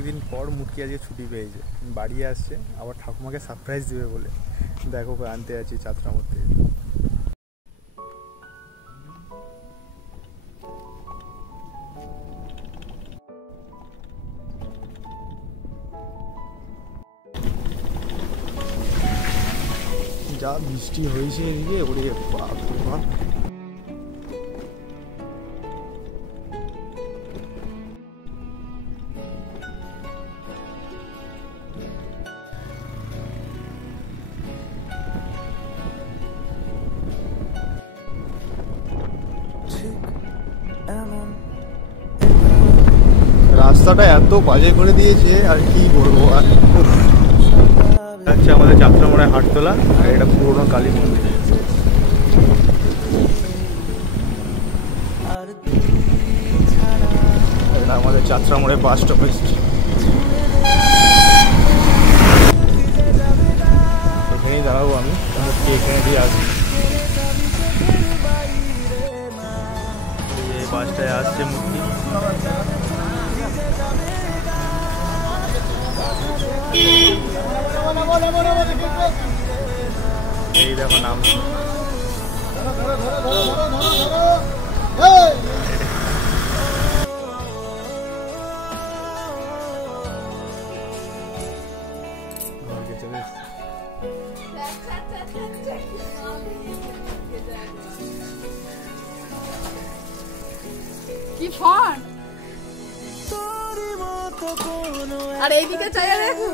অনেকদিন পর মুটকি আজকে ছুটি পেয়েছে, বাড়ি আসছে আবার ঠাকুমাকে সারপ্রাইজ দেবে বলে। দেখো আনতে আছি চাতরামোড় থেকে। যা বৃষ্টি হয়েছে এদিকে, ওরে বাপ রে বাপ। রাস্তাটা এত বাজে করে দিয়েছে আর কি বলবো। আর হচ্ছে আমাদের যাত্রামোড়ে হাটতলা, আর এটা পুরোনো কালী মন্দির। এটা আমাদের যাত্রামোড়ে বাস স্টপ এসেছে, এখানেই দাঁড়াবো আমি, এখানে দিয়ে আসি। এই বাসটায় আসছে মুক্তি। এই দেখো নাম কি ফন আর এইদিকে চাইয়া দেখো